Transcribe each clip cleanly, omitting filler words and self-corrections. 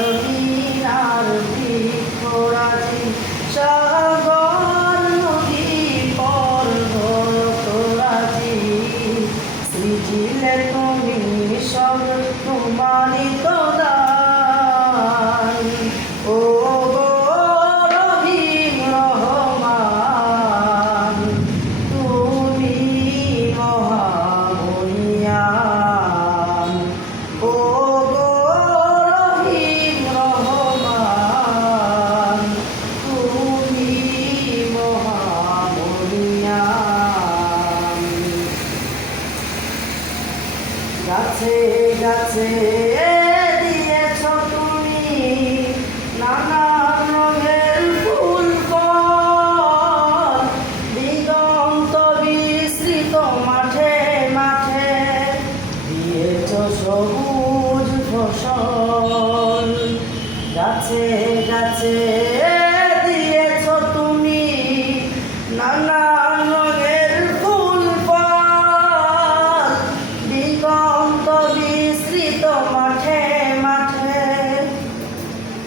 জমিনার বৃক্ষরাজি সাগর নদী পর্বতরাজি সৃজিলে তুমি সব তোমারই তো দান ও গো রহিম রহমান তুমি মহামহিয়ান ও গো রহিম রহমান তুমি মহামহিয়ান গাছে গাছে দিয়েছ তুমি নানান রঙের ফুল ফল দিগন্ত বিস্তৃত মাঠে মাঠে দিয়েছ সবুজ ফসল গাছে গাছে দিয়েছ তুমি নানান রঙের ফুল ফল দিগন্ত বিস্তৃত মাঠে মাঠে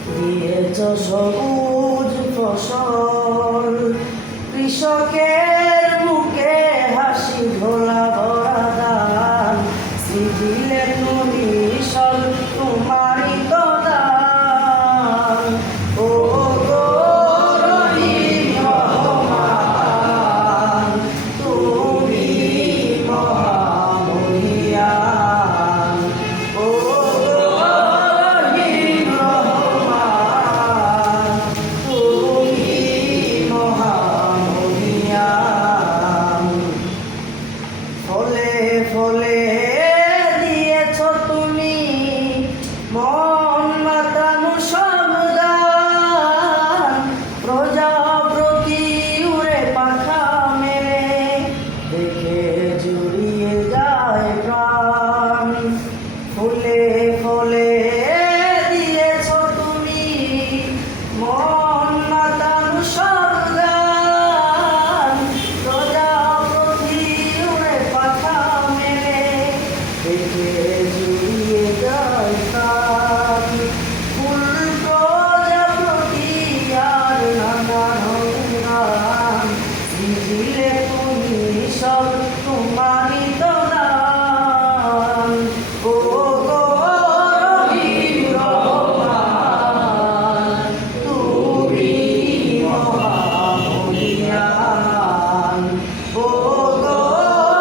দিয়েছ সবুজ ফসল কৃষকের মুখে হাসি ভোলা ভরা দান সৃজিলে তুমি সব তোমারই তো দান ও গো রহিম রহমান তুমি মহামহিয়ান ও গো রহিম রহমান তুমি মহামহিয়ান ফলে ফলে দিয়েছ তুমি মন মাতানো সব গান প্রজাপতি উড়ে পাখা মেলে দেখে জুড়িয়ে যায় প্রাণ ফুলে ফুলে দিয়েছ তুমি মন মাতানো সব গান প্রজাপতি উড়ে পাখা মেলে দেখে জুড়িয়ে যায় প্রাণ ফুল প্রজাপতি আর নানান গান সৃজিলে তুমি সব তোমারই তো দান ও গো রহিম রহমান তুমি মহামহিয়ান ও গো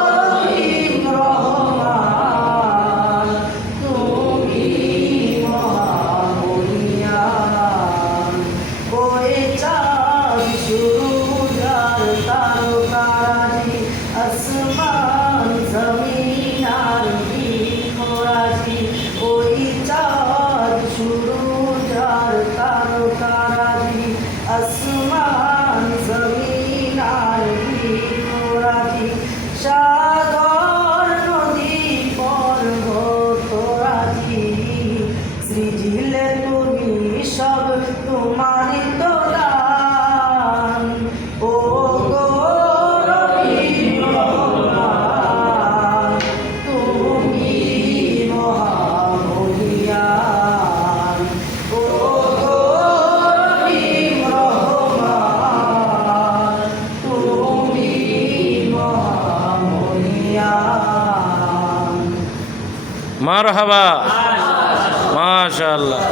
রহিম রহমান তুমি মহামহিয়ান ওই চাঁদ সূরজ আর তারকারাজি আসমান জমিন আর বৃক্ষরাজি ওই চাঁদ সূরজ আর তারকারাজি আসমান জমিন আর বৃক্ষরাজি সাগর নদী পর্বতরাজি সৃজিলে তুমি সব তোমারই তো দান ও গো রহিম রহমান তুমি মহামহিয়ান ও গো রহিম রহমান তুমি মহামহিয়ান মারহাবা মাশাআল্লাহ।